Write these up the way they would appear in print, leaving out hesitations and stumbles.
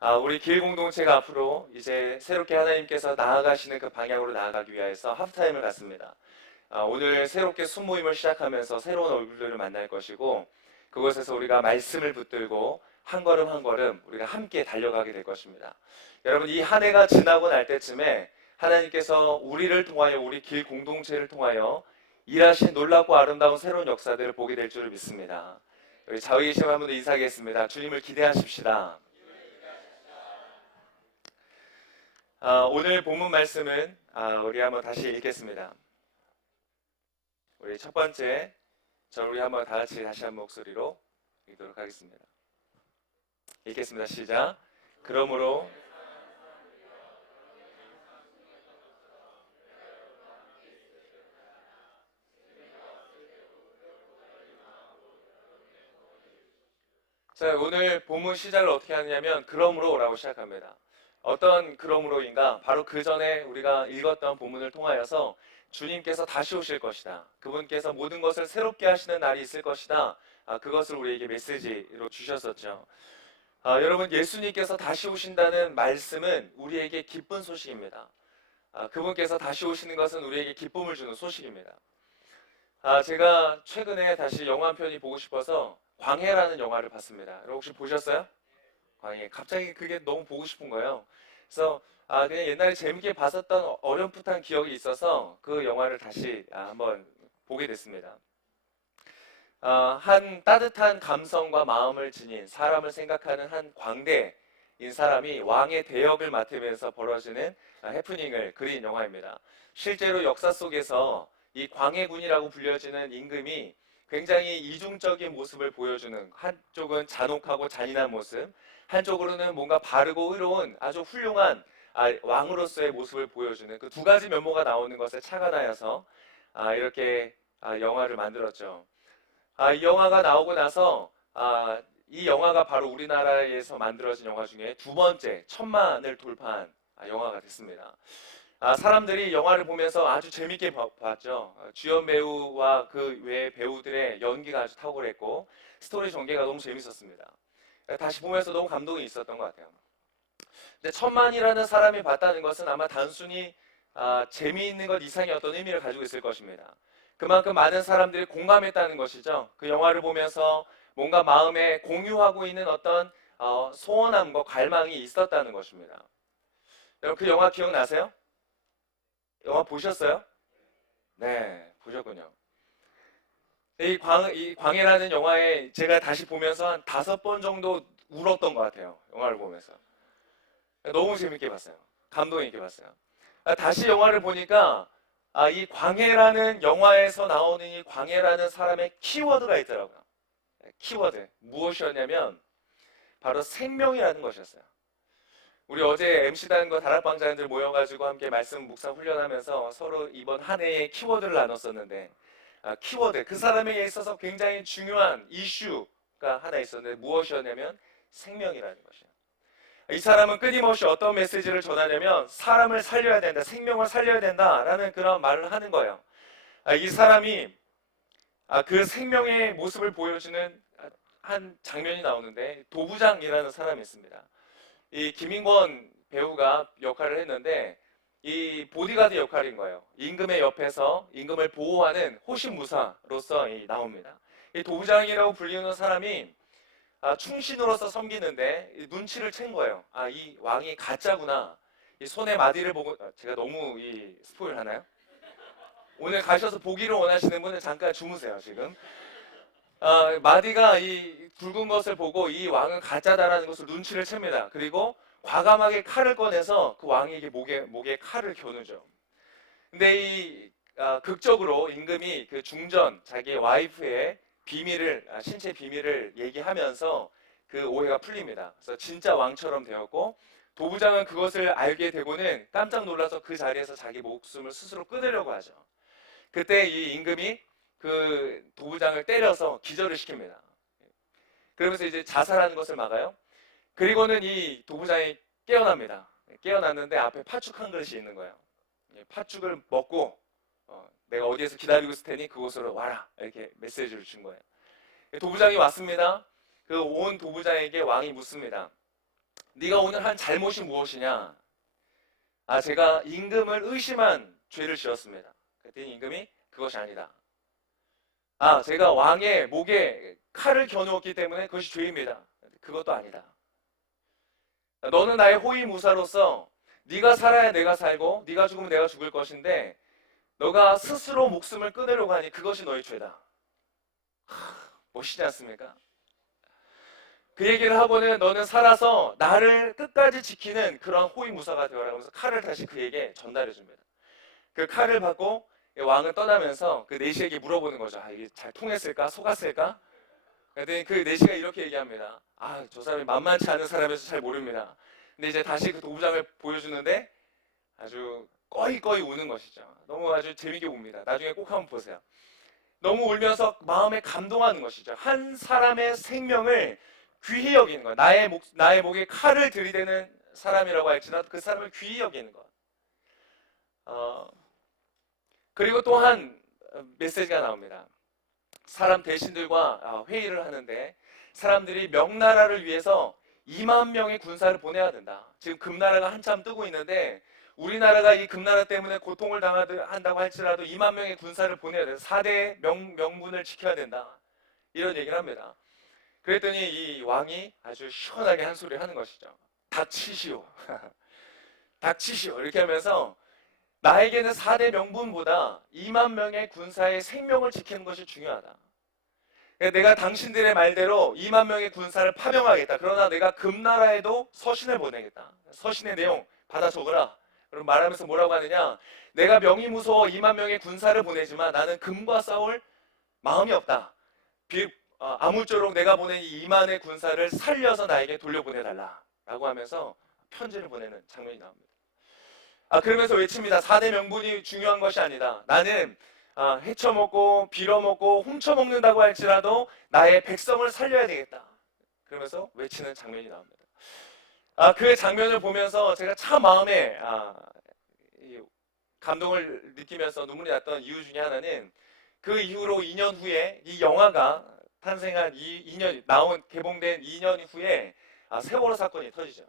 우리 길 공동체가 앞으로 이제 새롭게 하나님께서 나아가시는 그 방향으로 나아가기 위해서 하프타임을 갖습니다. 오늘 새롭게 순모임을 시작하면서 새로운 얼굴들을 만날 것이고, 그곳에서 우리가 말씀을 붙들고 한 걸음 한 걸음 우리가 함께 달려가게 될 것입니다. 여러분, 이 한 해가 지나고 날 때쯤에 하나님께서 우리를 통하여, 우리 길 공동체를 통하여 일하신 놀랍고 아름다운 새로운 역사들을 보게 될 줄을 믿습니다. 우리 좌우에 계신 한 분도 인사하겠습니다. 주님을 기대하십시다. 오늘 본문 말씀은 우리 한번 다시 읽겠습니다. 우리 첫 번째, 우리 한번 다 같이 다시 한 목소리로 읽도록 하겠습니다. 읽겠습니다. 시작. 그러므로 오늘 본문 시작을 어떻게 하느냐면 그러므로라고 시작합니다. 어떤 그러므로인가? 바로 그 전에 우리가 읽었던 본문을 통하여서 주님께서 다시 오실 것이다. 그분께서 모든 것을 새롭게 하시는 날이 있을 것이다. 그것을 우리에게 메시지로 주셨었죠. 여러분, 예수님께서 다시 오신다는 말씀은 우리에게 기쁜 소식입니다. 그분께서 다시 오시는 것은 우리에게 기쁨을 주는 소식입니다. 제가 최근에 다시 영화 한 편이 보고 싶어서 광해라는 영화를 봤습니다. 여러분 혹시 보셨어요? 광해. 갑자기 그게 너무 보고 싶은 거예요. 그래서 그냥 옛날에 재밌게 봤었던 어렴풋한 기억이 있어서 그 영화를 다시 한번 보게 됐습니다. 한 따뜻한 감성과 마음을 지닌 사람을 생각하는 한 광대인 사람이 왕의 대역을 맡으면서 벌어지는 해프닝을 그린 영화입니다. 실제로 역사 속에서 이 광해군이라고 불려지는 임금이 굉장히 이중적인 모습을 보여주는, 한쪽은 잔혹하고 잔인한 모습, 한쪽으로는 뭔가 바르고 의로운 아주 훌륭한 왕으로서의 모습을 보여주는 그 두 가지 면모가 나오는 것을 착안하여서 이렇게 영화를 만들었죠. 이 영화가 나오고 나서 이 영화가 바로 우리나라에서 만들어진 영화 중에 두 번째 1000만을 돌파한 영화가 됐습니다. 사람들이 영화를 보면서 아주 재밌게 봤죠. 주연 배우와 그 외 배우들의 연기가 아주 탁월했고 스토리 전개가 너무 재밌었습니다. 다시 보면서 너무 감동이 있었던 것 같아요. 근데 1000만이라는 사람이 봤다는 것은 아마 단순히 재미있는 것 이상의 어떤 의미를 가지고 있을 것입니다. 그만큼 많은 사람들이 공감했다는 것이죠. 그 영화를 보면서 뭔가 마음에 공유하고 있는 어떤 소원함과 갈망이 있었다는 것입니다. 여러분 그 영화 기억나세요? 영화 보셨어요? 네, 보셨군요. 이 광해라는 영화에 제가 다시 보면서 한 5번 정도 울었던 것 같아요. 영화를 보면서. 너무 재밌게 봤어요. 감동 있게 봤어요. 다시 영화를 보니까 이 광해라는 영화에서 나오는 이 광해라는 사람의 키워드가 있더라고요. 키워드. 무엇이었냐면 바로 생명이라는 것이었어요. 우리 어제 MC단과 다락방자님들 모여가지고 함께 말씀 묵상 훈련하면서 서로 이번 한 해의 키워드를 나눴었는데 키워드, 그 사람에게 있어서 굉장히 중요한 이슈가 하나 있었는데 무엇이었냐면 생명이라는 것이에요. 이 사람은 끊임없이 어떤 메시지를 전하냐면 사람을 살려야 된다, 생명을 살려야 된다라는 그런 말을 하는 거예요. 이 사람이 그 생명의 모습을 보여주는 한 장면이 나오는데 도부장이라는 사람이 있습니다. 이 김인권 배우가 역할을 했는데 이 보디가드 역할인 거예요. 임금의 옆에서 임금을 보호하는 호신무사로서 나옵니다. 이 도부장이라고 불리는 사람이 충신으로서 섬기는데 눈치를 챈 거예요. 이 왕이 가짜구나. 이 손에 마디를 보고 제가 너무 스포일 하나요? 오늘 가셔서 보기를 원하시는 분은 잠깐 주무세요 지금. 마디가 이 굵은 것을 보고 이 왕은 가짜다라는 것을 눈치를 챕니다. 그리고 과감하게 칼을 꺼내서 그 왕에게 목에 칼을 겨누죠. 근데 극적으로 임금이 그 중전 자기의 와이프의 비밀을, 신체 비밀을 얘기하면서 그 오해가 풀립니다. 그래서 진짜 왕처럼 되었고 도부장은 그것을 알게 되고는 깜짝 놀라서 그 자리에서 자기 목숨을 스스로 끊으려고 하죠. 그때 이 임금이 그 도부장을 때려서 기절을 시킵니다. 그러면서 이제 자살하는 것을 막아요. 그리고는 이 도부장이 깨어납니다. 깨어났는데 앞에 팥죽 한 그릇이 있는 거예요. 팥죽을 먹고 내가 어디에서 기다리고 있을 테니 그곳으로 와라, 이렇게 메시지를 준 거예요. 도부장이 왔습니다. 그 온 도부장에게 왕이 묻습니다. 네가 오늘 한 잘못이 무엇이냐? 아, 제가 임금을 의심한 죄를 지었습니다. 그랬더니 임금이 그것이 아니다. 아, 제가 왕의 목에 칼을 겨누었기 때문에 그것이 죄입니다. 그것도 아니다. 너는 나의 호위무사로서 네가 살아야 내가 살고 네가 죽으면 내가 죽을 것인데 너가 스스로 목숨을 끊으려고 하니 그것이 너의 죄다. 멋있지 않습니까? 그 얘기를 하고는 너는 살아서 나를 끝까지 지키는 그런 호위무사가 되어라 하면서 칼을 다시 그에게 전달해 줍니다. 그 칼을 받고 왕은 떠나면서 그 내시에게 물어보는 거죠. 아, 이게 잘 통했을까? 속았을까? 그랬더니 그 내시가 이렇게 얘기합니다. 아, 저 사람이 만만치 않은 사람에서 잘 모릅니다. 근데 이제 다시 그 도구장을 보여주는데 아주 꺼이꺼이 우는 것이죠. 너무 아주 재밌게 봅니다. 나중에 꼭 한번 보세요. 너무 울면서 마음에 감동하는 것이죠. 한 사람의 생명을 귀히 여기는 것. 나의 목에 칼을 들이대는 사람이라고 할지라도 그 사람을 귀히 여기는 것. 그리고 또한 메시지가 나옵니다. 사람 대신들과 회의를 하는데 사람들이 명나라를 위해서 2만 명의 군사를 보내야 된다. 지금 금나라가 한참 뜨고 있는데 우리나라가 이 금나라 때문에 고통을 당한다고 할지라도 2만 명의 군사를 보내야 된다. 4대 명분을 지켜야 된다. 이런 얘기를 합니다. 그랬더니 이 왕이 아주 시원하게 한 소리 하는 것이죠. 닥치시오. 닥치시오. 이렇게 하면서 나에게는 4대 명분보다 2만 명의 군사의 생명을 지키는 것이 중요하다. 내가 당신들의 말대로 2만 명의 군사를 파병하겠다. 그러나 내가 금나라에도 서신을 보내겠다. 서신의 내용 받아 적으라. 그럼 말하면서 뭐라고 하느냐? 내가 명이 무서워 2만 명의 군사를 보내지만 나는 금과 싸울 마음이 없다. 아무쪼록 내가 보낸 이 2만의 군사를 살려서 나에게 돌려보내달라. 라고 하면서 편지를 보내는 장면이 나옵니다. 그러면서 외칩니다. 4대 명분이 중요한 것이 아니다. 나는 헤쳐먹고 빌어먹고 훔쳐먹는다고 할지라도 나의 백성을 살려야 되겠다. 그러면서 외치는 장면이 나옵니다. 그 장면을 보면서 제가 참 마음에 감동을 느끼면서 눈물이 났던 이유 중에 하나는 그 이후로 2년 후에 이 영화가 탄생한 2년 개봉된 2년 후에 세월호 사건이 터지죠.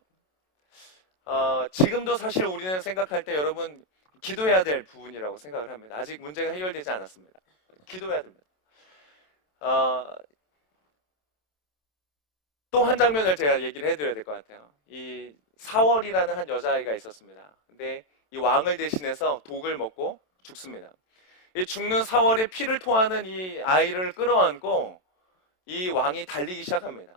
지금도 사실 우리는 생각할 때 여러분 기도해야 될 부분이라고 생각을 합니다. 아직 문제가 해결되지 않았습니다. 기도해야 됩니다. 또 한 장면을 제가 얘기를 해드려야 될 것 같아요. 이 사월이라는 한 여자아이가 있었습니다. 근데 이 왕을 대신해서 독을 먹고 죽습니다. 이 죽는 사월에 피를 토하는 이 아이를 끌어안고 이 왕이 달리기 시작합니다.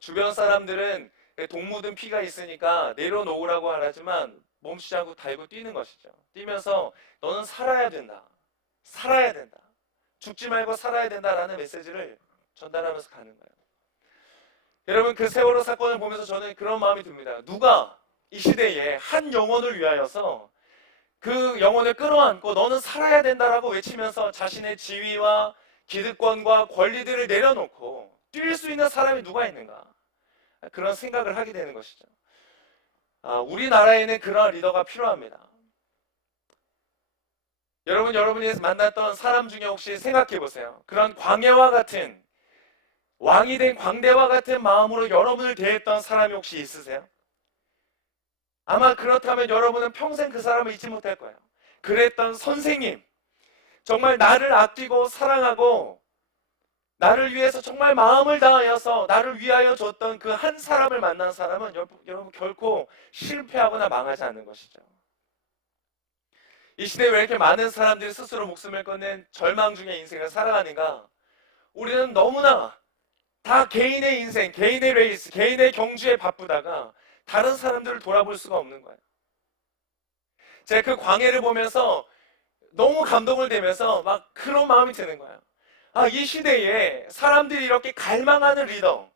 주변 사람들은 독 묻은 피가 있으니까 내려놓으라고 하지만 멈추지 않고 달고 뛰는 것이죠. 뛰면서 너는 살아야 된다. 살아야 된다. 죽지 말고 살아야 된다라는 메시지를 전달하면서 가는 거예요. 여러분 그 세월호 사건을 보면서 저는 그런 마음이 듭니다. 누가 이 시대에 한 영혼을 위하여서 그 영혼을 끌어안고 너는 살아야 된다라고 외치면서 자신의 지위와 기득권과 권리들을 내려놓고 뛸 수 있는 사람이 누가 있는가? 그런 생각을 하게 되는 것이죠. 우리나라에는 그런 리더가 필요합니다. 여러분이 만났던 사람 중에 혹시 생각해 보세요. 그런 광해와 같은 왕이 된 광대와 같은 마음으로 여러분을 대했던 사람이 혹시 있으세요? 아마 그렇다면 여러분은 평생 그 사람을 잊지 못할 거예요. 그랬던 선생님, 정말 나를 아끼고 사랑하고 나를 위해서 정말 마음을 다하여서 나를 위하여 줬던 그 한 사람을 만난 사람은 여러분 결코 실패하거나 망하지 않는 것이죠. 이 시대에 왜 이렇게 많은 사람들이 스스로 목숨을 끊는 절망 중의 인생을 살아가는가? 우리는 너무나 다 개인의 인생, 개인의 레이스, 개인의 경주에 바쁘다가 다른 사람들을 돌아볼 수가 없는 거예요. 제가 그 광해를 보면서 너무 감동을 되면서 막 그런 마음이 드는 거예요. 이 시대에 사람들이 이렇게 갈망하는 리더,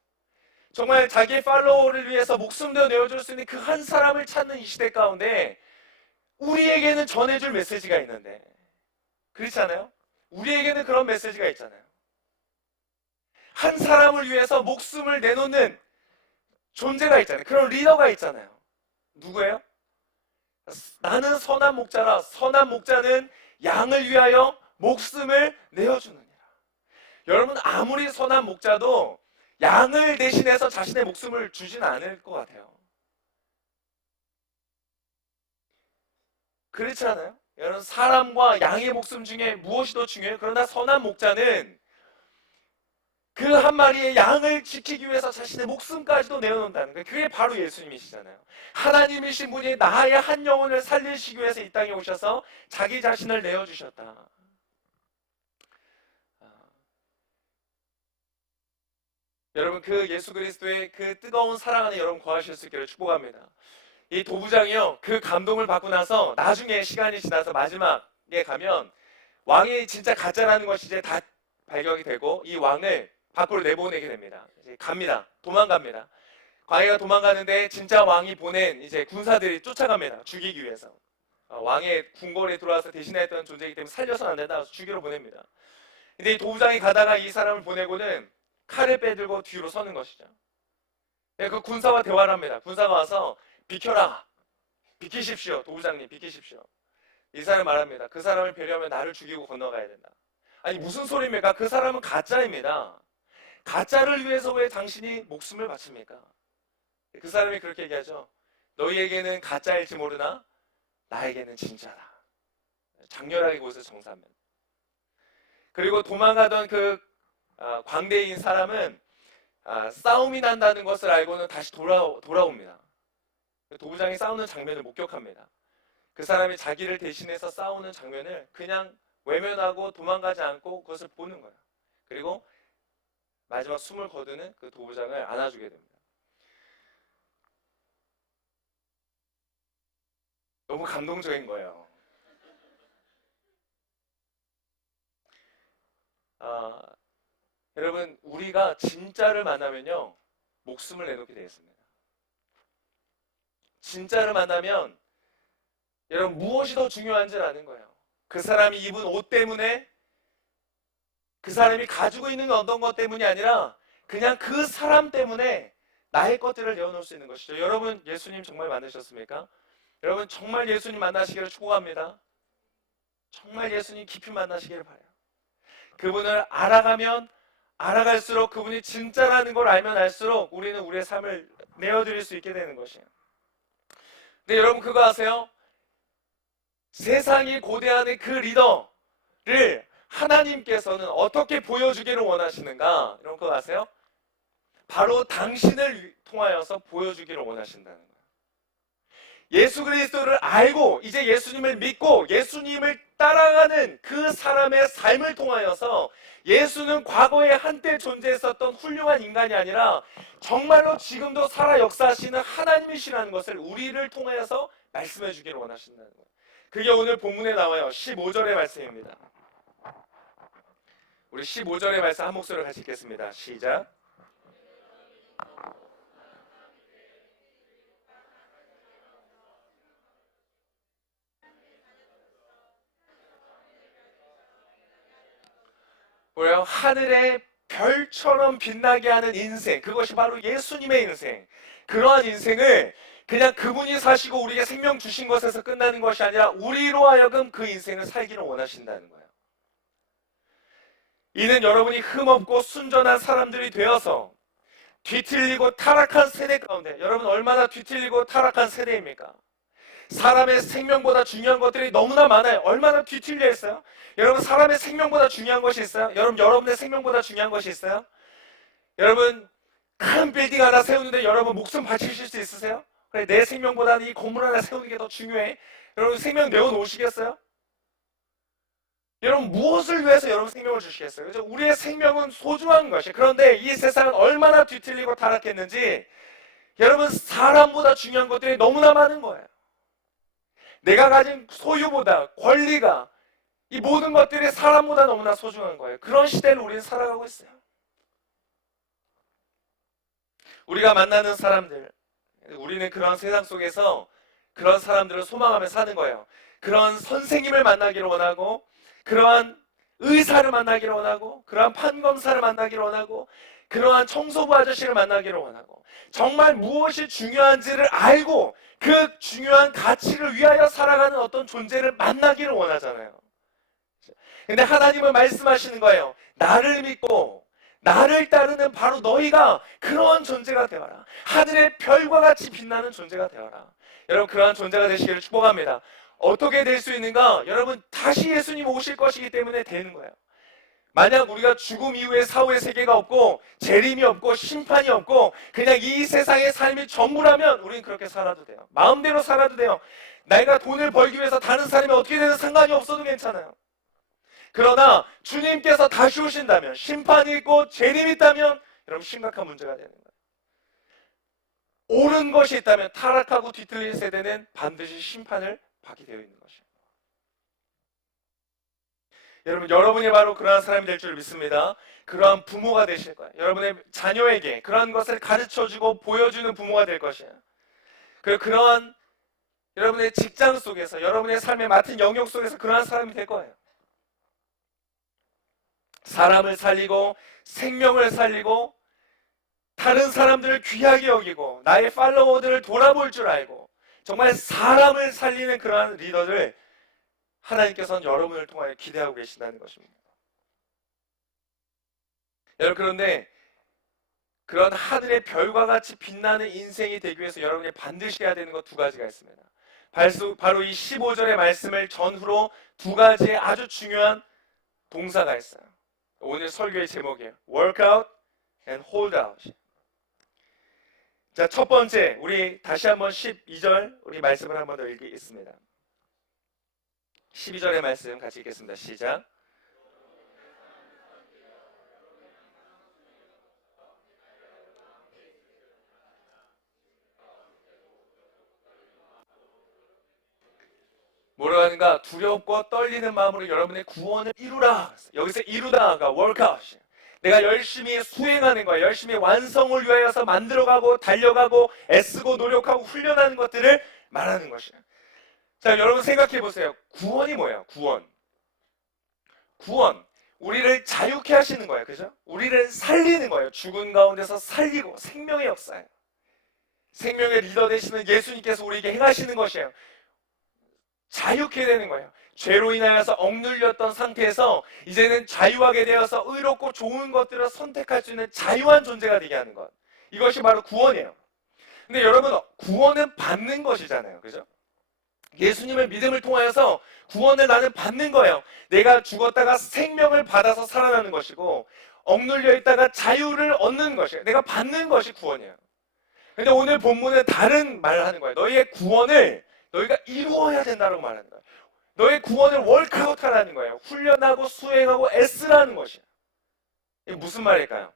정말 자기의 팔로워를 위해서 목숨도 내어줄 수 있는 그 한 사람을 찾는 이 시대 가운데 우리에게는 전해줄 메시지가 있는데, 그렇지 않아요? 우리에게는 그런 메시지가 있잖아요. 한 사람을 위해서 목숨을 내놓는 존재가 있잖아요. 그런 리더가 있잖아요. 누구예요? 나는 선한 목자라. 선한 목자는 양을 위하여 목숨을 내어주느니라. 여러분 아무리 선한 목자도 양을 대신해서 자신의 목숨을 주진 않을 것 같아요. 그렇지 않아요? 여러분, 사람과 양의 목숨 중에 무엇이 더 중요해요? 그러나 선한 목자는 그 한 마리의 양을 지키기 위해서 자신의 목숨까지도 내어놓는다는 거예요. 그게 바로 예수님이시잖아요. 하나님이신 분이 나의 한 영혼을 살리시기 위해서 이 땅에 오셔서 자기 자신을 내어주셨다. 여러분, 그 예수 그리스도의 그 뜨거운 사랑 안에 여러분 거하실 수 있기를 축복합니다. 이 도부장이요, 그 감동을 받고 나서 나중에 시간이 지나서 마지막에 가면 왕이 진짜 가짜라는 것이 이제 다 발견이 되고 이 왕을 밖으로 내보내게 됩니다. 이제 갑니다. 도망갑니다. 광야가 도망가는데 진짜 왕이 보낸 이제 군사들이 쫓아갑니다. 죽이기 위해서. 왕의 궁궐에 들어와서 대신했던 존재이기 때문에 살려서는 안 된다. 죽이러 보냅니다. 근데 이 도부장이 가다가 이 사람을 보내고는 칼을 빼들고 뒤로 서는 것이죠. 그 군사와 대화를 합니다. 군사가 와서 비켜라. 비키십시오. 도부장님 비키십시오. 이 사람이 말합니다. 그 사람을 배려하면 나를 죽이고 건너가야 된다. 아니 무슨 소리입니까? 그 사람은 가짜입니다. 가짜를 위해서 왜 당신이 목숨을 바칩니까? 그 사람이 그렇게 얘기하죠. 너희에게는 가짜일지 모르나 나에게는 진짜다. 장렬하게 그것을 정사합니다. 그리고 도망가던 그 광대인 사람은 싸움이 난다는 것을 알고는 다시 돌아옵니다. 도부장이 싸우는 장면을 목격합니다. 그 사람이 자기를 대신해서 싸우는 장면을 그냥 외면하고 도망가지 않고 그것을 보는 거예요. 그리고 마지막 숨을 거두는 그 도부장을 안아주게 됩니다. 너무 감동적인 거예요. 여러분, 우리가 진짜를 만나면요 목숨을 내놓게 되어 있습니다. 진짜를 만나면 여러분 무엇이 더 중요한지를 아는 거예요. 그 사람이 입은 옷 때문에, 그 사람이 가지고 있는 어떤 것 때문이 아니라 그냥 그 사람 때문에 나의 것들을 내어놓을 수 있는 것이죠. 여러분, 예수님 정말 만나셨습니까? 여러분, 정말 예수님 만나시기를 축복합니다. 정말 예수님 깊이 만나시기를 바라요. 그분을 알아가면 알아갈수록, 그분이 진짜라는 걸 알면 알수록 우리는 우리의 삶을 내어드릴 수 있게 되는 것이에요. 근데 여러분 그거 아세요? 세상이 고대하는 그 리더를 하나님께서는 어떻게 보여주기를 원하시는가? 이런 거 아세요? 바로 당신을 통하여서 보여주기를 원하신다는 거예요. 예수 그리스도를 알고 이제 예수님을 믿고 예수님을 따라가는 그 사람의 삶을 통하여서 예수는 과거에 한때 존재했었던 훌륭한 인간이 아니라 정말로 지금도 살아 역사하시는 하나님이시라는 것을 우리를 통하여서 말씀해 주기를 원하신다는 거예요. 그게 오늘 본문에 나와요. 15절의 말씀입니다. 우리 15절의 말씀 한 목소리로 같이 읽겠습니다. 시작. 뭐예요? 하늘의 별처럼 빛나게 하는 인생, 그것이 바로 예수님의 인생. 그러한 인생을 그냥 그분이 사시고 우리에게 생명 주신 것에서 끝나는 것이 아니라 우리로 하여금 그 인생을 살기를 원하신다는 거예요. 이는 여러분이 흠없고 순전한 사람들이 되어서 뒤틀리고 타락한 세대 가운데, 여러분 얼마나 뒤틀리고 타락한 세대입니까? 사람의 생명보다 중요한 것들이 너무나 많아요. 얼마나 뒤틀려 있어요? 여러분, 사람의 생명보다 중요한 것이 있어요? 여러분, 여러분의 생명보다 중요한 것이 있어요? 여러분, 큰 빌딩 하나 세우는데 여러분 목숨 바치실 수 있으세요? 그래, 내 생명보다는 이 건물 하나 세우는 게 더 중요해. 여러분, 생명 내어놓으시겠어요? 여러분, 무엇을 위해서 여러분 생명을 주시겠어요? 그죠? 우리의 생명은 소중한 것이. 그런데 이 세상은 얼마나 뒤틀리고 타락했는지, 여러분, 사람보다 중요한 것들이 너무나 많은 거예요. 내가 가진 소유보다, 권리가, 이 모든 것들이 사람보다 너무나 소중한 거예요. 그런 시대를 우리는 살아가고 있어요. 우리가 만나는 사람들, 우리는 그런 세상 속에서 그런 사람들을 소망하며 사는 거예요. 그런 선생님을 만나기를 원하고, 그러한 의사를 만나기를 원하고, 그러한 판검사를 만나기를 원하고, 그러한 청소부 아저씨를 만나기를 원하고, 정말 무엇이 중요한지를 알고 그 중요한 가치를 위하여 살아가는 어떤 존재를 만나기를 원하잖아요. 근데 하나님은 말씀하시는 거예요. 나를 믿고 나를 따르는 바로 너희가 그러한 존재가 되어라. 하늘의 별과 같이 빛나는 존재가 되어라. 여러분, 그러한 존재가 되시기를 축복합니다. 어떻게 될 수 있는가? 여러분, 다시 예수님 오실 것이기 때문에 되는 거예요. 만약 우리가 죽음 이후에 사후의 세계가 없고 재림이 없고 심판이 없고 그냥 이 세상의 삶이 전부라면 우리는 그렇게 살아도 돼요. 마음대로 살아도 돼요. 내가 돈을 벌기 위해서 다른 사람이 어떻게 되든 상관이 없어도 괜찮아요. 그러나 주님께서 다시 오신다면, 심판이 있고 재림이 있다면 여러분, 심각한 문제가 되는 거예요. 옳은 것이 있다면 타락하고 뒤틀린 세대는 반드시 심판을 받게 되어 있는 것이에요. 여러분, 여러분이 바로 그러한 사람이 될 줄 믿습니다. 그러한 부모가 되실 거예요. 여러분의 자녀에게 그러한 것을 가르쳐주고 보여주는 부모가 될 것이에요. 그리고 그러한 여러분의 직장 속에서, 여러분의 삶에 맡은 영역 속에서 그러한 사람이 될 거예요. 사람을 살리고 생명을 살리고 다른 사람들을 귀하게 여기고 나의 팔로워들을 돌아볼 줄 알고 정말 사람을 살리는 그러한 리더를 하나님께서는 여러분을 통하여 기대하고 계신다는 것입니다. 여러분, 그런데 그런 하늘의 별과 같이 빛나는 인생이 되기 위해서 여러분이 반드시 해야 되는 것 두 가지가 있습니다. 바로 이 15절의 말씀을 전후로 두 가지의 아주 중요한 동사가 있어요. 오늘 설교의 제목이에요. Work out and hold out. 자, 첫 번째, 우리 다시 한번 12절 우리 말씀을 한번 더 읽겠습니다. 12절의 말씀 같이 읽겠습니다. 시작. 뭐라고 하는가? 두렵고 떨리는 마음으로 여러분의 구원을 이루라. 여기서 이루다가 workout. 내가 열심히 수행하는 거야. 열심히 완성을 위하여서 만들어가고 달려가고 애쓰고 노력하고 훈련하는 것들을 말하는 것이야. 자, 여러분 생각해 보세요. 구원이 뭐예요? 구원. 우리를 자유케 하시는 거예요. 그죠? 우리를 살리는 거예요. 죽은 가운데서 살리고 생명의 역사예요. 생명의 리더 되시는 예수님께서 우리에게 행하시는 것이에요. 자유케 되는 거예요. 죄로 인하여서 억눌렸던 상태에서 이제는 자유하게 되어서 의롭고 좋은 것들을 선택할 수 있는 자유한 존재가 되게 하는 것. 이것이 바로 구원이에요. 근데 여러분, 구원은 받는 것이잖아요. 그죠? 예수님의 믿음을 통하여서 구원을 나는 받는 거예요. 내가 죽었다가 생명을 받아서 살아나는 것이고 억눌려 있다가 자유를 얻는 것이에요. 내가 받는 것이 구원이에요. 근데 오늘 본문은 다른 말을 하는 거예요. 너희의 구원을 너희가 이루어야 된다고 말하는 거예요. 너의 구원을 월크아웃 하라는 거예요. 훈련하고 수행하고 애쓰라는 것이에요. 이게 무슨 말일까요?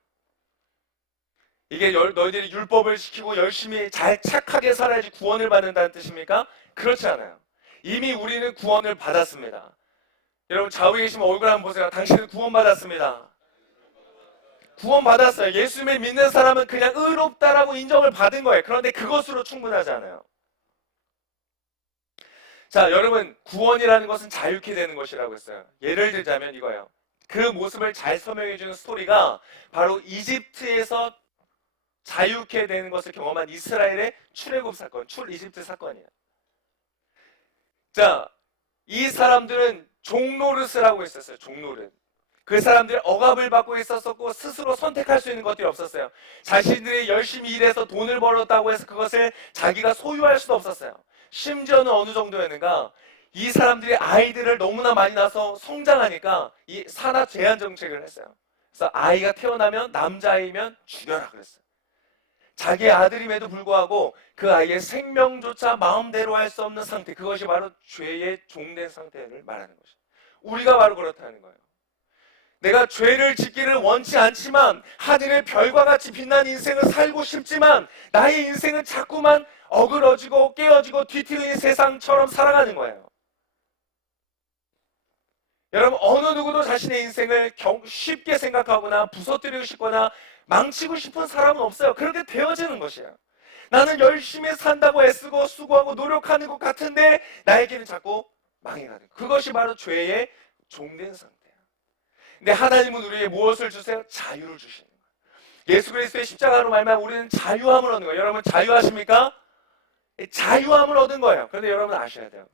이게 너희들이 율법을 지키고 열심히 잘 착하게 살아야지 구원을 받는다는 뜻입니까? 그렇지 않아요. 이미 우리는 구원을 받았습니다. 여러분, 좌우에 계시면 얼굴 한번 보세요. 당신은 구원받았습니다. 구원받았어요. 예수님을 믿는 사람은 그냥 의롭다라고 인정을 받은 거예요. 그런데 그것으로 충분하지 않아요. 자, 여러분, 구원이라는 것은 자유케 되는 것이라고 했어요. 예를 들자면 이거예요. 그 모습을 잘 설명해주는 스토리가 바로 이집트에서 자유케 되는 것을 경험한 이스라엘의 출애굽 사건, 출이집트 사건이에요. 자, 이 사람들은 종노릇을 하고 있었어요. 종노릇. 그 사람들이 억압을 받고 있었고 스스로 선택할 수 있는 것들이 없었어요. 자신들이 열심히 일해서 돈을 벌었다고 해서 그것을 자기가 소유할 수도 없었어요. 심지어는 어느 정도였는가, 이 사람들이 아이들을 너무나 많이 낳아서 성장하니까 이 산하 제한 정책을 했어요. 그래서 아이가 태어나면 남자아이면 죽여라 그랬어요. 자기의 아들임에도 불구하고 그 아이의 생명조차 마음대로 할 수 없는 상태, 그것이 바로 죄의 종된 상태를 말하는 것이죠. 우리가 바로 그렇다는 거예요. 내가 죄를 짓기를 원치 않지만 하늘의 별과 같이 빛난 인생을 살고 싶지만 나의 인생은 자꾸만 어그러지고 깨어지고 뒤틀린 세상처럼 살아가는 거예요. 여러분, 어느 누구도 자신의 인생을 쉽게 생각하거나 부서뜨리고 싶거나 망치고 싶은 사람은 없어요. 그렇게 되어지는 것이에요. 나는 열심히 산다고 애쓰고 수고하고 노력하는 것 같은데 나에게는 자꾸 망해가는, 그것이 바로 죄의 종된 상태예요. 근데 하나님은 우리에게 무엇을 주세요? 자유를 주시는 거예요. 예수 그리스도의 십자가로 말미암아 우리는 자유함을 얻는 거예요. 여러분, 자유하십니까? 자유함을 얻은 거예요. 그런데 여러분 아셔야 돼요.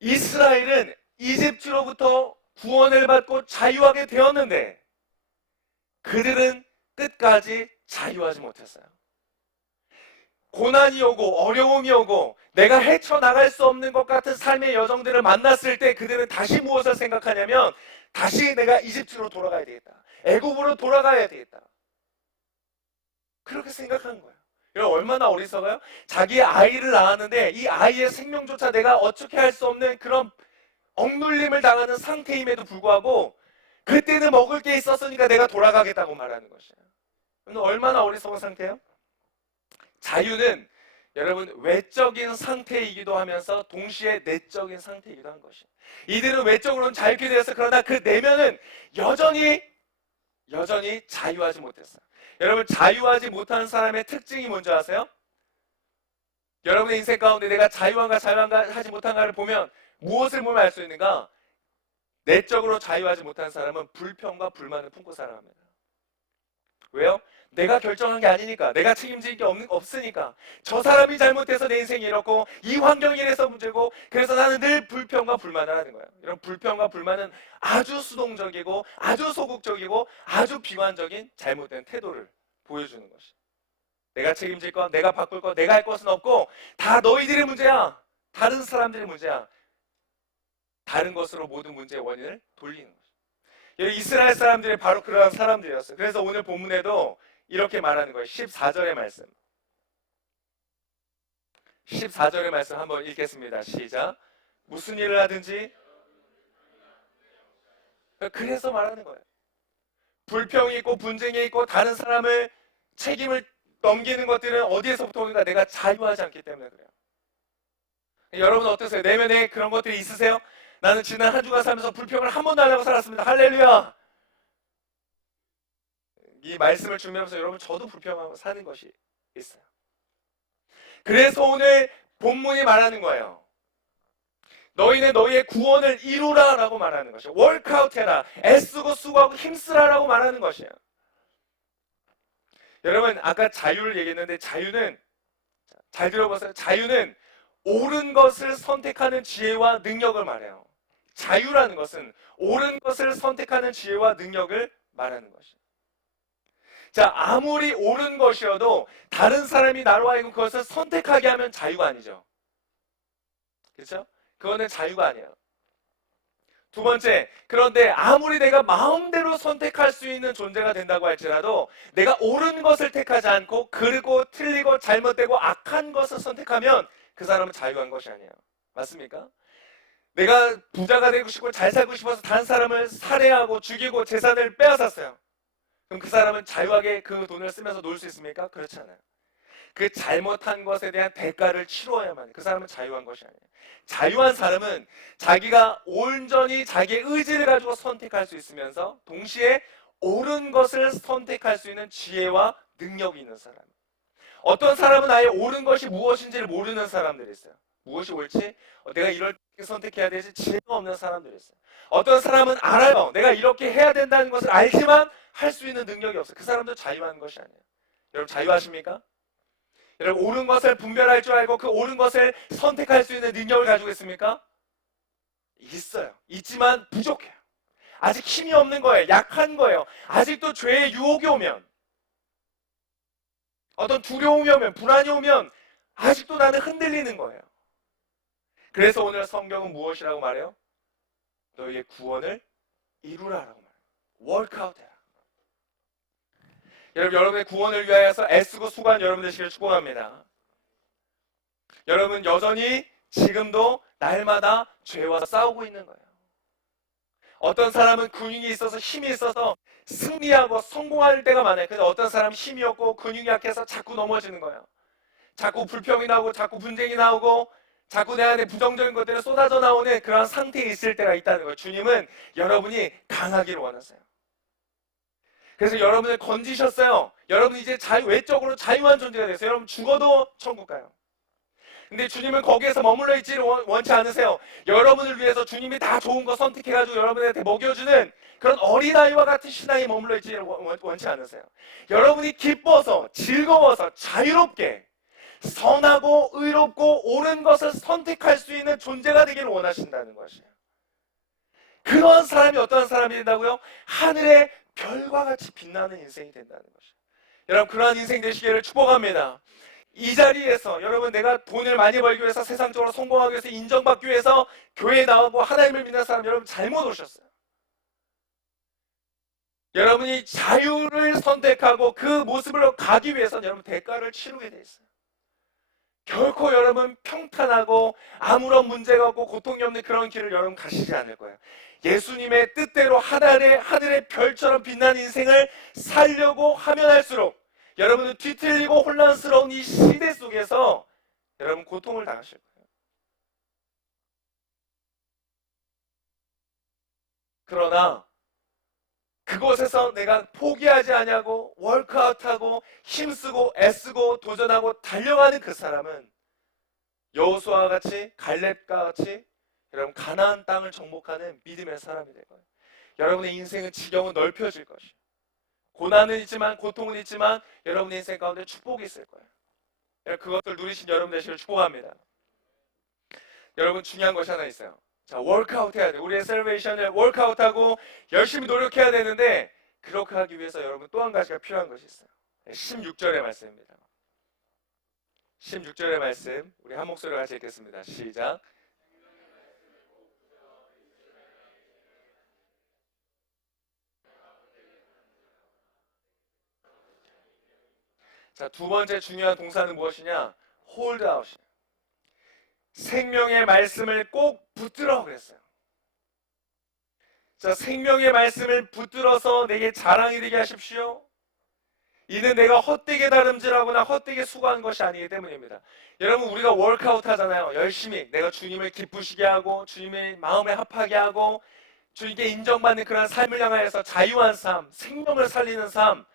이스라엘은 이집트로부터 구원을 받고 자유하게 되었는데 그들은 끝까지 자유하지 못했어요. 고난이 오고 어려움이 오고 내가 헤쳐나갈 수 없는 것 같은 삶의 여정들을 만났을 때 그들은 다시 무엇을 생각하냐면 다시 내가 이집트로 돌아가야 되겠다. 애굽으로 돌아가야 되겠다. 그렇게 생각하는 거예요. 여러분 얼마나 어리석어요? 자기의 아이를 낳았는데 이 아이의 생명조차 내가 어떻게 할 수 없는 그런 억눌림을 당하는 상태임에도 불구하고 그때는 먹을 게 있었으니까 내가 돌아가겠다고 말하는 것이에요. 얼마나 어리석은 상태예요? 자유는 여러분 외적인 상태이기도 하면서 동시에 내적인 상태이기도 한 것이에요. 이들은 외적으로는 자유케 되었어요. 그러나 그 내면은 여전히 자유하지 못했어요. 여러분 자유하지 못하는 사람의 특징이 뭔지 아세요? 여러분의 인생 가운데 내가 자유한가 하지 못한가를 보면 무엇을 보면 알 수 있는가? 내적으로 자유하지 못한 사람은 불평과 불만을 품고 살아갑니다. 왜요? 내가 결정한 게 아니니까, 내가 책임질 게 없으니까, 저 사람이 잘못해서 내 인생이 이렇고 이 환경이 이래서 문제고 그래서 나는 늘 불평과 불만을 하는 거예요. 이런 불평과 불만은 아주 수동적이고 아주 소극적이고 아주 비관적인 잘못된 태도를 보여주는 것이. 내가 책임질 것, 내가 바꿀 것, 내가 할 것은 없고 다 너희들의 문제야. 다른 사람들의 문제야. 다른 것으로 모든 문제의 원인을 돌리는 거죠. 이스라엘 사람들이 바로 그러한 사람들이었어요. 그래서 오늘 본문에도 이렇게 말하는 거예요. 14절의 말씀. 14절의 말씀 한번 읽겠습니다. 시작. 무슨 일을 하든지 그래서 말하는 거예요. 불평이 있고 분쟁이 있고 다른 사람을 책임을 넘기는 것들은 어디에서부터 오는가? 내가 자유하지 않기 때문에 그래요. 여러분 어떠세요? 내면에 그런 것들이 있으세요? 나는 지난 한 주간 살면서 불평을 한 번도 안 하고 살았습니다. 할렐루야! 이 말씀을 준비하면서 여러분 저도 불평하고 사는 것이 있어요. 그래서 오늘 본문이 말하는 거예요. 너희는 너희의 구원을 이루라 라고 말하는 것이에요. 월크아웃 해라. 애쓰고 수고하고 힘쓰라라고 말하는 것이에요. 여러분 아까 자유를 얘기했는데 자유는 잘 들어보세요. 자유는 옳은 것을 선택하는 지혜와 능력을 말해요. 자유라는 것은 옳은 것을 선택하는 지혜와 능력을 말하는 것이에요. 자, 아무리 옳은 것이어도 다른 사람이 나로 하여금 그것을 선택하게 하면 자유가 아니죠. 그렇죠? 그거는 자유가 아니에요. 두 번째, 그런데 아무리 내가 마음대로 선택할 수 있는 존재가 된다고 할지라도 내가 옳은 것을 택하지 않고 그르고 틀리고 잘못되고 악한 것을 선택하면 그 사람은 자유한 것이 아니에요. 맞습니까? 내가 부자가 되고 싶고 잘 살고 싶어서 다른 사람을 살해하고 죽이고 재산을 빼앗았어요. 그럼 그 사람은 자유하게 그 돈을 쓰면서 놀 수 있습니까? 그렇지 않아요. 그 잘못한 것에 대한 대가를 치러야만 그 사람은 자유한 것이 아니에요. 자유한 사람은 자기가 온전히 자기의 의지를 가지고 선택할 수 있으면서 동시에 옳은 것을 선택할 수 있는 지혜와 능력이 있는 사람. 어떤 사람은 아예 옳은 것이 무엇인지를 모르는 사람들이 있어요. 무엇이 옳지? 내가 이렇게 선택해야 되지? 지혜가 없는 사람들이 있어요. 어떤 사람은 알아요. 내가 이렇게 해야 된다는 것을 알지만 할 수 있는 능력이 없어요. 그 사람도 자유한 것이 아니에요. 여러분 자유하십니까? 여러분 옳은 것을 분별할 줄 알고 그 옳은 것을 선택할 수 있는 능력을 가지고 있습니까? 있어요. 있지만 부족해요. 아직 힘이 없는 거예요. 약한 거예요. 아직도 죄의 유혹이 오면 어떤 두려움이 오면 불안이 오면 아직도 나는 흔들리는 거예요. 그래서 오늘 성경은 무엇이라고 말해요? 너희의 구원을 이루라라고 말해요. 월크아웃 해라. 여러분의 구원을 위하여서 애쓰고 수고한 여러분 되시길 축복합니다. 여러분 여전히 지금도 날마다 죄와 싸우고 있는 거예요. 어떤 사람은 근육이 있어서 힘이 있어서 승리하고 성공할 때가 많아요. 근데 어떤 사람은 힘이 없고 근육이 약해서 자꾸 넘어지는 거예요. 자꾸 불평이 나오고 자꾸 분쟁이 나오고 자꾸 내 안에 부정적인 것들이 쏟아져 나오는 그런 상태에 있을 때가 있다는 거예요. 주님은 여러분이 강하기를 원하세요. 그래서 여러분을 건지셨어요. 여러분 이제 외적으로 자유한 존재가 됐어요. 여러분 죽어도 천국 가요. 근데 주님은 거기에서 머물러 있지를 원치 않으세요. 여러분을 위해서 주님이 다 좋은 거 선택해가지고 여러분한테 먹여주는 그런 어린아이와 같은 신앙에 머물러 있지를 원치 않으세요. 여러분이 기뻐서 즐거워서 자유롭게 선하고 의롭고 옳은 것을 선택할 수 있는 존재가 되기를 원하신다는 것이에요. 그런 사람이 어떠한 사람이 된다고요? 하늘의 별과 같이 빛나는 인생이 된다는 것이죠. 여러분, 그러한 인생 되시기를 축복합니다. 이 자리에서 여러분, 내가 돈을 많이 벌기 위해서, 세상적으로 성공하기 위해서, 인정받기 위해서 교회에 나오고 하나님을 믿는 사람, 여러분 잘못 오셨어요. 여러분이 자유를 선택하고 그 모습으로 가기 위해서는 여러분 대가를 치르게 돼 있어요. 결코 여러분 평탄하고 아무런 문제가 없고 고통이 없는 그런 길을 여러분 가시지 않을 거예요. 예수님의 뜻대로 하늘의 별처럼 빛나는 인생을 살려고 하면 할수록 여러분은 뒤틀리고 혼란스러운 이 시대 속에서 여러분 고통을 당하실 거예요. 그러나 그곳에서 내가 포기하지 않냐고 월크아웃하고 힘쓰고 애쓰고 도전하고 달려가는 그 사람은 여호수아와 같이, 갈렙과 같이 여러분 가나안 땅을 정복하는 믿음의 사람이 될 거예요. 여러분의 인생은 지경은 넓혀질 것이에요. 고난은 있지만, 고통은 있지만 여러분의 인생 가운데 축복이 있을 거예요. 그것을 누리신 여러분 되시길 축복합니다. 여러분, 중요한 것이 하나 있어요. 자, 워크아웃 해야 돼. 우리의 셀베이션을 워크아웃하고 열심히 노력해야 되는데, 그렇게 하기 위해서 여러분 또 한 가지가 필요한 것이 있어요. 16절의 말씀입니다. 16절의 말씀 우리 한 목소리로 같이 읽겠습니다. 시작. 자, 두 번째 중요한 동사는 무엇이냐? hold out. 생명의 말씀을 꼭 붙들어 그랬어요. 자, 생명의 말씀을 붙들어서 내게 자랑이 되게 하십시오. 이는 내가 헛되게 다름질하거나 헛되게 수고한 것이 아니기 때문입니다. 여러분, 우리가 워크아웃 하잖아요. 열심히 내가 주님을 기쁘시게 하고 주님의 마음에 합하게 하고 주님께 인정받는 그러한 삶을 향하여서 자유한 삶, 생명을 살리는 삶,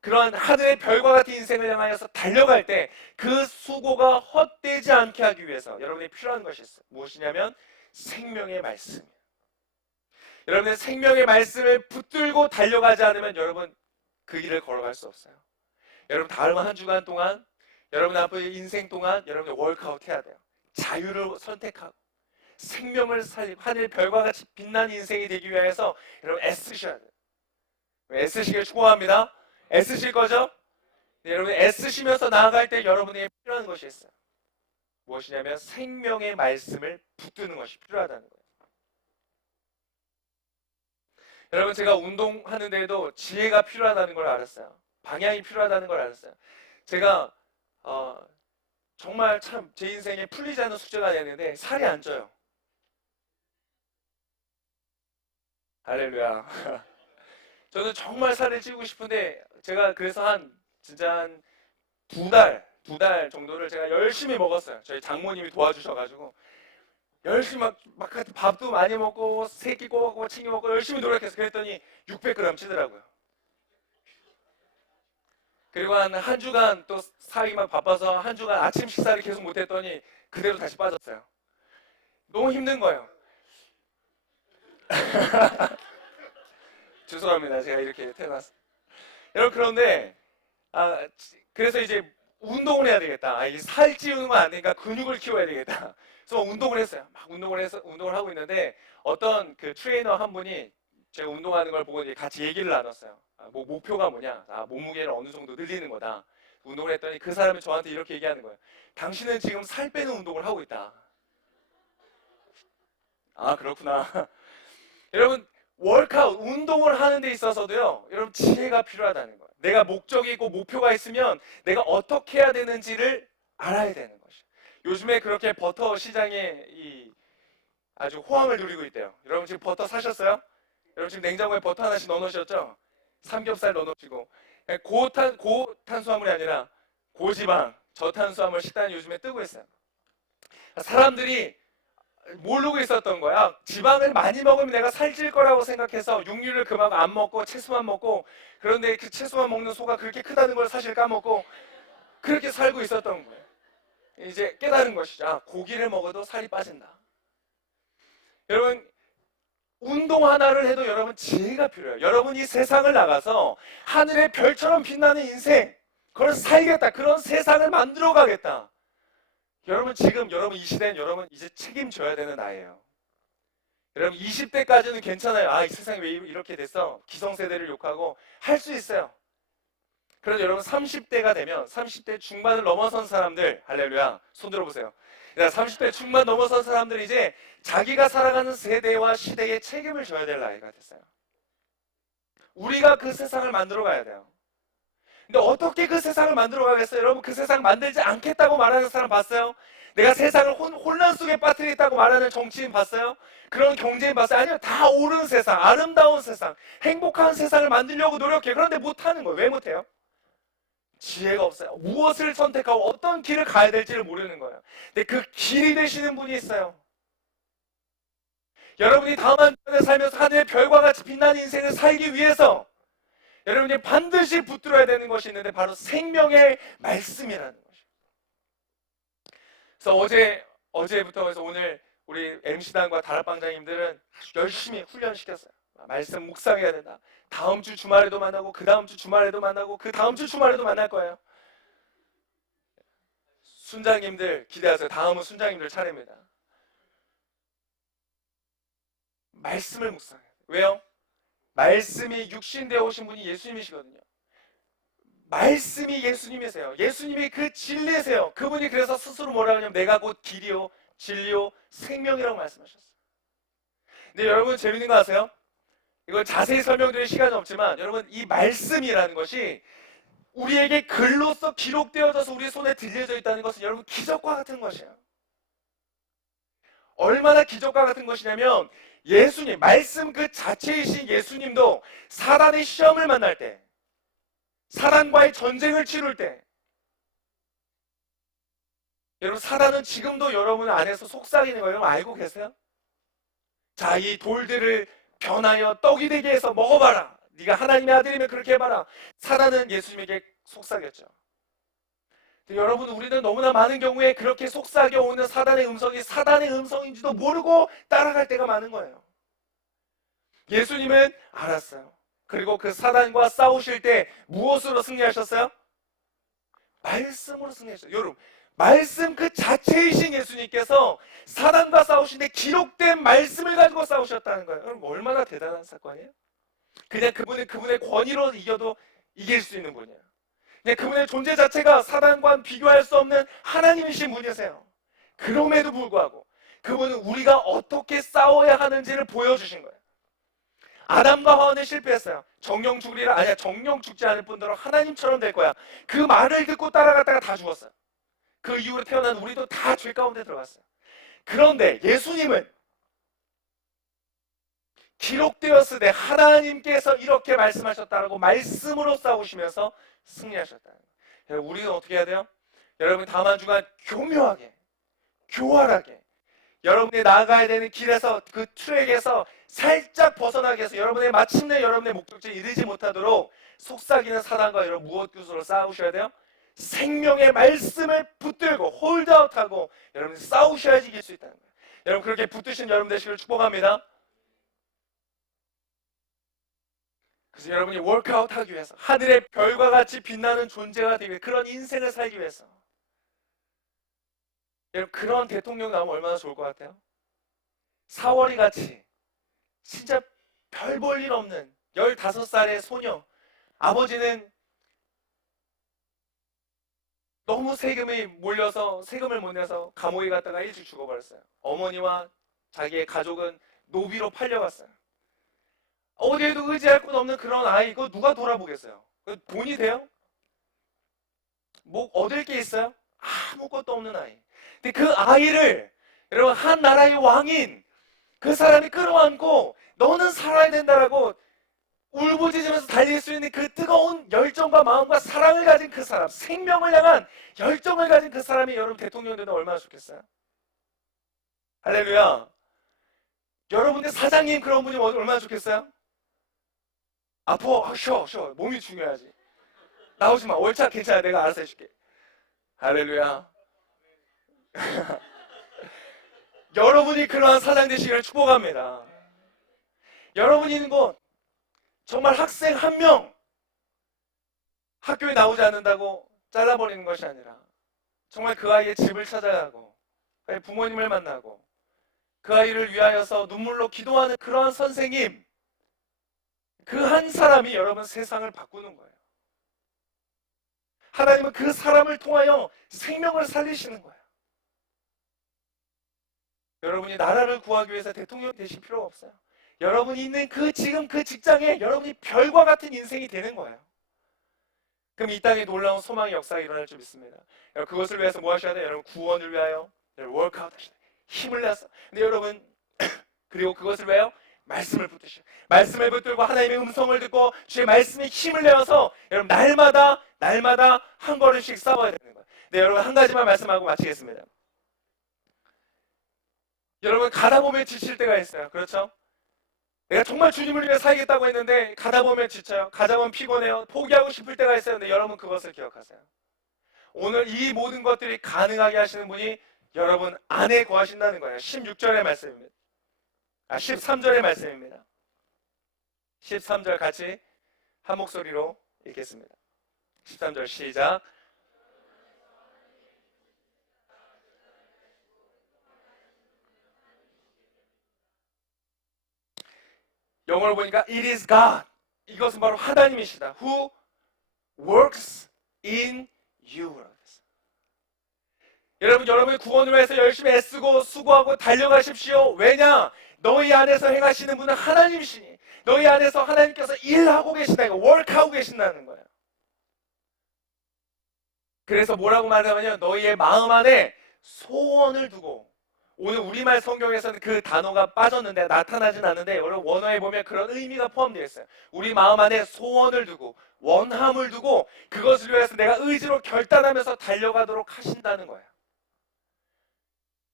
그러한 하늘의 별과 같은 인생을 향하여서 달려갈 때 그 수고가 헛되지 않게 하기 위해서 여러분이 필요한 것이 있어요. 무엇이냐면 생명의 말씀이에요. 여러분의 생명의 말씀을 붙들고 달려가지 않으면 여러분 그 길을 걸어갈 수 없어요. 여러분, 다음 한 주간 동안 여러분 앞으로의 인생 동안 여러분이 월크아웃 해야 돼요. 자유를 선택하고 생명을 살리고 하늘 별과 같이 빛나는 인생이 되기 위해서 여러분 애쓰셔야 돼요. 애쓰시길 축복합니다. 애쓰실 거죠? 네, 여러분 애쓰시면서 나아갈 때 여러분에게 필요한 것이 있어요. 무엇이냐면 생명의 말씀을 붙드는 것이 필요하다는 거예요. 여러분, 제가 운동하는데도 지혜가 필요하다는 걸 알았어요. 방향이 필요하다는 걸 알았어요. 제가 정말 참 제 인생에 풀리지 않는 숙제가 되는데 살이 안 쪄요. 할렐루야. 저는 정말 살을 찌우고 싶은데 제가 그래서 진짜 한 두 달 정도를 제가 열심히 먹었어요. 저희 장모님이 도와주셔가지고 열심히 막 밥도 많이 먹고 세끼 꼬박꼬박 챙겨 먹고 열심히 노력해서 그랬더니 600g 찌더라고요. 그리고 한 주간 또 사기 막 바빠서 한 주간 아침 식사를 계속 못했더니 그대로 다시 빠졌어요. 너무 힘든 거예요. 죄송합니다. 제가 이렇게 태어났어요. 여러분, 그런데 그래서 이제 운동을 해야 되겠다. 이게 살 찌우는 건 안 되니까 근육을 키워야 되겠다. 그래서 운동을 했어요. 막 운동을 하고 있는데 어떤 그 트레이너 한 분이 제가 운동하는 걸 보고 같이 얘기를 나눴어요. 뭐 목표가 뭐냐? 몸무게를 어느 정도 늘리는 거다. 운동을 했더니 그 사람이 저한테 이렇게 얘기하는 거예요. 당신은 지금 살 빼는 운동을 하고 있다. 아, 그렇구나. 여러분, 월크아웃, 운동을 하는 데 있어서도요, 여러분 지혜가 필요하다는 거예요. 내가 목적이 있고 목표가 있으면 내가 어떻게 해야 되는지를 알아야 되는 것이에요. 요즘에 그렇게 버터 시장에 아주 호황을 누리고 있대요. 여러분 지금 버터 사셨어요? 여러분 지금 냉장고에 버터 하나씩 넣어놓으셨죠? 삼겹살 넣어놓으시고. 고탄수화물이 아니라 고지방, 저탄수화물 식단이 요즘에 뜨고 있어요. 사람들이 모르고 있었던 거야. 지방을 많이 먹으면 내가 살찔 거라고 생각해서 육류를 그만 안 먹고 채소만 먹고, 그런데 그 채소만 먹는 소가 그렇게 크다는 걸 사실 까먹고 그렇게 살고 있었던 거예요. 이제 깨달은 것이죠. 고기를 먹어도 살이 빠진다. 여러분, 운동 하나를 해도 여러분 지혜가 필요해요. 여러분 이 세상을 나가서 하늘의 별처럼 빛나는 인생, 그걸 살겠다. 그런 세상을 만들어 가겠다. 여러분 지금 여러분 이 시대는 여러분 이제 책임져야 되는 나이에요. 여러분 20대까지는 괜찮아요. 아, 이 세상이 왜 이렇게 됐어? 기성세대를 욕하고 할 수 있어요. 그런데 여러분 30대가 되면 30대 중반을 넘어선 사람들, 할렐루야, 손 들어보세요. 30대 중반 넘어선 사람들이 이제 자기가 살아가는 세대와 시대에 책임을 져야 될 나이가 됐어요. 우리가 그 세상을 만들어 가야 돼요. 근데 어떻게 그 세상을 만들어 가겠어요? 여러분, 그 세상 만들지 않겠다고 말하는 사람 봤어요? 내가 세상을 혼란 속에 빠뜨리겠다고 말하는 정치인 봤어요? 그런 경제인 봤어요? 아니요, 다 옳은 세상, 아름다운 세상, 행복한 세상을 만들려고 노력해. 그런데 못하는 거예요. 왜 못해요? 지혜가 없어요. 무엇을 선택하고 어떤 길을 가야 될지를 모르는 거예요. 근데 그 길이 되시는 분이 있어요. 여러분이 다음 한 주에 살면서 하늘의 별과 같이 빛나는 인생을 살기 위해서 여러분이 반드시 붙들어야 되는 것이 있는데 바로 생명의 말씀이라는 것이에요. 그래서 어제부터 해서 오늘 우리 MC단과 다락방장님들은 열심히 훈련시켰어요. 말씀 묵상해야 된다. 다음 주 주말에도 만나고 그 다음 주 주말에도 만나고 그 다음 주 주말에도 만날 거예요. 순장님들 기대하세요. 다음은 순장님들 차례입니다. 말씀을 묵상해요. 왜요? 말씀이 육신되어 오신 분이 예수님이시거든요. 말씀이 예수님이세요. 예수님이 그 진리세요. 그분이 그래서 스스로 뭐라고 하냐면 내가 곧 길이요 진리요 생명이라고 말씀하셨어요. 근데 여러분 재밌는 거 아세요? 이걸 자세히 설명드릴 시간은 없지만 여러분 이 말씀이라는 것이 우리에게 글로써 기록되어져서 우리 손에 들려져 있다는 것은 여러분 기적과 같은 것이에요. 얼마나 기적과 같은 것이냐면 예수님, 말씀 그 자체이신 예수님도 사단의 시험을 만날 때, 사단과의 전쟁을 치룰 때, 여러분 사단은 지금도 여러분 안에서 속삭이는 거예요. 여러분 알고 계세요? 자, 이 돌들을 변하여 떡이 되게 해서 먹어봐라. 네가 하나님의 아들이면 그렇게 해봐라. 사단은 예수님에게 속삭였죠. 여러분 우리는 너무나 많은 경우에 그렇게 속삭여오는 사단의 음성이 사단의 음성인지도 모르고 따라갈 때가 많은 거예요. 예수님은 알았어요. 그리고 그 사단과 싸우실 때 무엇으로 승리하셨어요? 말씀으로 승리하셨어요. 여러분 말씀 그 자체이신 예수님께서 사단과 싸우시는데 기록된 말씀을 가지고 싸우셨다는 거예요. 여러분 얼마나 대단한 사건이에요? 그냥 그분의 권위로 이겨도 이길 수 있는 분이에요. 그냥 그분의 존재 자체가 사단과 비교할 수 없는 하나님이신 분이세요. 그럼에도 불구하고 그분은 우리가 어떻게 싸워야 하는지를 보여주신 거예요. 아담과 하와는 실패했어요. 정령 죽으리라. 아니야, 정령 죽지 않을 뿐더러 하나님처럼 될 거야. 그 말을 듣고 따라갔다가 다 죽었어요. 그 이후로 태어난 우리도 다 죄 가운데 들어갔어요. 그런데 예수님은 기록되었을 때 하나님께서 이렇게 말씀하셨다라고 말씀으로 싸우시면서 승리하셨다는 거예요. 우리는 어떻게 해야 돼요? 여러분 다음 한 주간 교묘하게, 교활하게 여러분이 나아가야 되는 길에서 그 트랙에서 살짝 벗어나게 해서 여러분의 마침내 여러분의 목적지에 이르지 못하도록 속삭이는 사단과 여러분 무엇 교수로 싸우셔야 돼요? 생명의 말씀을 붙들고 홀드아웃하고 여러분이 싸우셔야지 이길 수 있다는 거예요. 여러분 그렇게 붙드신 여러분 되시기를 축복합니다. 그래서 여러분이 워크아웃 하기 위해서 하늘의 별과 같이 빛나는 존재가 되기 위해 그런 인생을 살기 위해서 여러분 그런 대통령 나오면 얼마나 좋을 것 같아요? 사월이 같이 진짜 별 볼 일 없는 15살의 소녀, 아버지는 너무 세금이 몰려서 세금을 못 내서 감옥에 갔다가 일찍 죽어버렸어요. 어머니와 자기의 가족은 노비로 팔려갔어요. 어디에도 의지할 곳 없는 그런 아이, 이거 누가 돌아보겠어요? 돈이 돼요? 뭐 얻을 게 있어요? 아무것도 없는 아이. 근데 그 아이를 여러분 한 나라의 왕인 그 사람이 끌어안고 너는 살아야 된다라고 울부짖으면서 달릴 수 있는 그 뜨거운 열정과 마음과 사랑을 가진 그 사람, 생명을 향한 열정을 가진 그 사람이 여러분 대통령 되면 얼마나 좋겠어요? 할렐루야. 여러분들 사장님 그런 분이 얼마나 좋겠어요? 아파, 쉬어. 몸이 중요하지. 나오지 마. 월차 괜찮아. 내가 알아서 해줄게. 할렐루야. 여러분이 그러한 사장 되시기를 축복합니다. 여러분이 있는 곳 정말 학생 한 명 학교에 나오지 않는다고 잘라버리는 것이 아니라 정말 그 아이의 집을 찾아가고 부모님을 만나고 그 아이를 위하여서 눈물로 기도하는 그러한 선생님, 그 한 사람이 여러분 세상을 바꾸는 거예요. 하나님은 그 사람을 통하여 생명을 살리시는 거예요. 여러분이 나라를 구하기 위해서 대통령이 되실 필요가 없어요. 여러분이 있는 지금 그 직장에 여러분이 별과 같은 인생이 되는 거예요. 그럼 이 땅에 놀라운 소망의 역사가 일어날 줄 믿습니다. 여러분 그것을 위해서 뭐 하셔야 돼요? 여러분 구원을 위하여 여러분 워크아웃 하셔야 돼요. 힘을 내서. 근데 여러분 그리고 그것을 위하여 말씀을 붙드셔. 말씀을 붙들고 하나님의 음성을 듣고 주의 말씀에 힘을 내어서 여러분 날마다 한 걸음씩 쌓아야 되는 거예요. 네, 여러분 한 가지만 말씀하고 마치겠습니다. 여러분 가다 보면 지칠 때가 있어요. 그렇죠? 내가 정말 주님을 위해 살겠다고 했는데 가다 보면 지쳐요. 가다 보면 피곤해요. 포기하고 싶을 때가 있어요. 근데 여러분 그것을 기억하세요. 오늘 이 모든 것들이 가능하게 하시는 분이 여러분 안에 거하신다는 거예요. 16절의 말씀입니다. 13절의 말씀입니다. 13절 같이 한 목소리로 읽겠습니다. 13절 시작. 영어로 보니까 it is God. 이것은 바로 하나님이시다. Who works in you. 여러분, 여러분의 구원을 위해서 열심히 애쓰고 수고하고 달려가십시오. 왜냐? 너희 안에서 행하시는 분은 하나님이시니 너희 안에서 하나님께서 일하고 계신다. 이거 work하고 계신다는 거예요. 그래서 뭐라고 말하냐면 너희의 마음 안에 소원을 두고, 오늘 우리말 성경에서는 그 단어가 빠졌는데 나타나진 않는데 여러분 원어에 보면 그런 의미가 포함되어 있어요. 우리 마음 안에 소원을 두고 원함을 두고 그것을 위해서 내가 의지로 결단하면서 달려가도록 하신다는 거예요.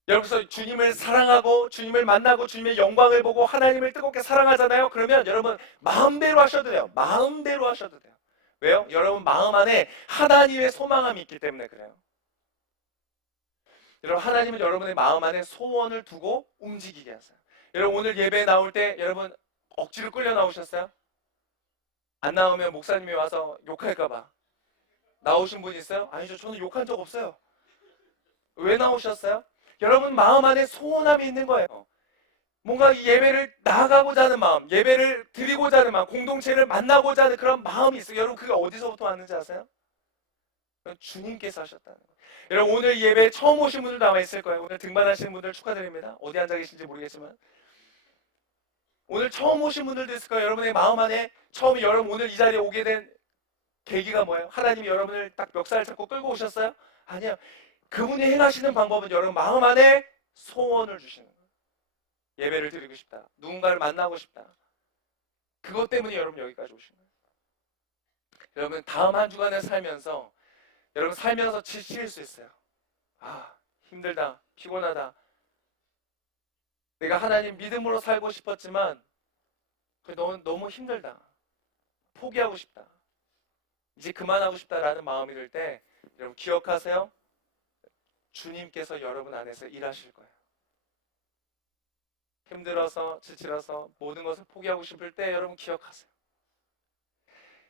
여러분 주님을 사랑하고 주님을 만나고 주님의 영광을 보고 하나님을 뜨겁게 사랑하잖아요. 그러면 여러분 마음대로 하셔도 돼요. 마음대로 하셔도 돼요. 왜요? 여러분 마음 안에 하나님의 소망함이 있기 때문에 그래요. 여러분 하나님은 여러분의 마음 안에 소원을 두고 움직이게 하세요. 여러분 오늘 예배에 나올 때 여러분 억지로 끌려 나오셨어요? 안 나오면 목사님이 와서 욕할까봐 나오신 분 있어요? 아니죠, 저는 욕한 적 없어요. 왜 나오셨어요? 여러분 마음 안에 소원함이 있는 거예요. 뭔가 이 예배를 나아가고자 하는 마음, 예배를 드리고자 하는 마음, 공동체를 만나고자 하는 그런 마음이 있어요. 여러분 그게 어디서부터 왔는지 아세요? 주님께서 하셨다는 거예요. 여러분 오늘 예배에 처음 오신 분들도 아마 있을 거예요. 오늘 등반하시는 분들 축하드립니다. 어디 앉아 계신지 모르겠지만 오늘 처음 오신 분들도 있을 거예요. 여러분의 마음 안에 처음에 여러분 오늘 이 자리에 오게 된 계기가 뭐예요? 하나님이 여러분을 딱 멱살 잡고 끌고 오셨어요? 아니요. 그분이 행하시는 방법은 여러분 마음 안에 소원을 주시는 거예요. 예배를 드리고 싶다. 누군가를 만나고 싶다. 그것 때문에 여러분 여기까지 오신 거예요. 여러분 다음 한 주간을 살면서 여러분 살면서 지칠 수 있어요. 아, 힘들다. 피곤하다. 내가 하나님 믿음으로 살고 싶었지만 너무 힘들다. 포기하고 싶다. 이제 그만하고 싶다라는 마음이 들 때 여러분 기억하세요. 주님께서 여러분 안에서 일하실 거예요. 힘들어서 지치러서 모든 것을 포기하고 싶을 때 여러분 기억하세요.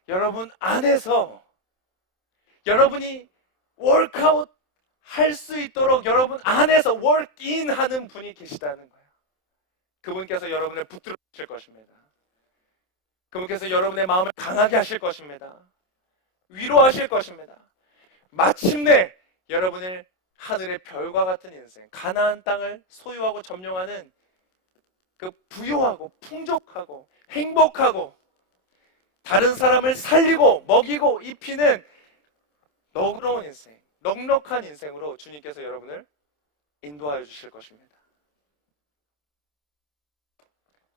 여러분 안에서 여러분이 워크아웃 할 수 있도록 여러분 안에서 워크인 하는 분이 계시다는 거예요. 그분께서 여러분을 붙들어 주실 것입니다. 그분께서 여러분의 마음을 강하게 하실 것입니다. 위로하실 것입니다. 마침내 여러분을 하늘의 별과 같은 인생, 가나안 땅을 소유하고 점령하는 그 부유하고 풍족하고 행복하고 다른 사람을 살리고 먹이고 입히는 너그러운 인생, 넉넉한 인생으로 주님께서 여러분을 인도하여 주실 것입니다.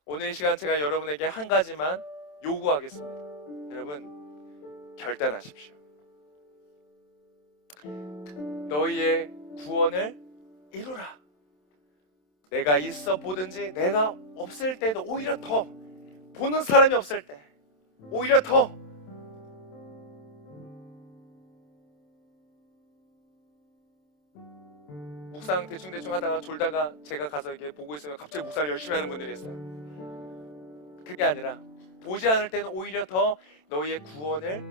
오늘 이 시간 제가 여러분에게 한 가지만 요구하겠습니다. 여러분 결단하십시오. 너희의 구원을 이루라. 내가 있어 보든지 내가 없을 때도 오히려 더, 보는 사람이 없을 때 오히려 더 묵상 대충 하다가 졸다가 제가 가서 이렇게 보고 있으면 갑자기 묵상을 열심히 하는 분들이 있어요. 그게 아니라 보지 않을 때는 오히려 더 너희의 구원을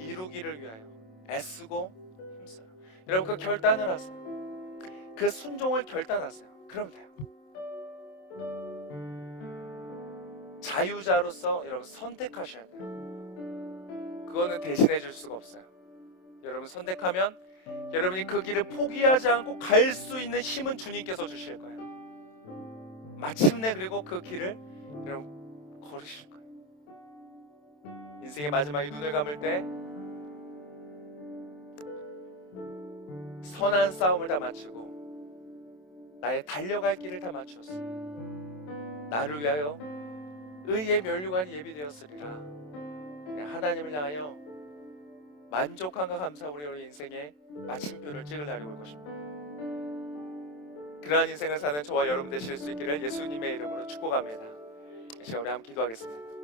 이루기를 위하여 애쓰고 힘써요. 여러분 그 결단을 하세요. 그 순종을 결단하세요. 그럼 돼요. 자유자로서 여러분 선택하셔야 돼요. 그거는 대신해 줄 수가 없어요. 여러분 선택하면 여러분이 그 길을 포기하지 않고 갈 수 있는 힘은 주님께서 주실 거예요. 마침내 그리고 그 길을 여러분 걸으실 거예요. 인생의 마지막에 눈을 감을 때 선한 싸움을 다 마치고 나의 달려갈 길을 다 마쳤어. 나를 위하여 의의 면류관이 예비되었으리라. 하나님을 향하여 만족함과 감사함으로 우리 인생의 마침표를 찍을 날이 올 것입니다. 그러한 인생을 사는 저와 여러분 되실 수 있기를 예수님의 이름으로 축복합니다. 이 시간 우리 함께 기도하겠습니다.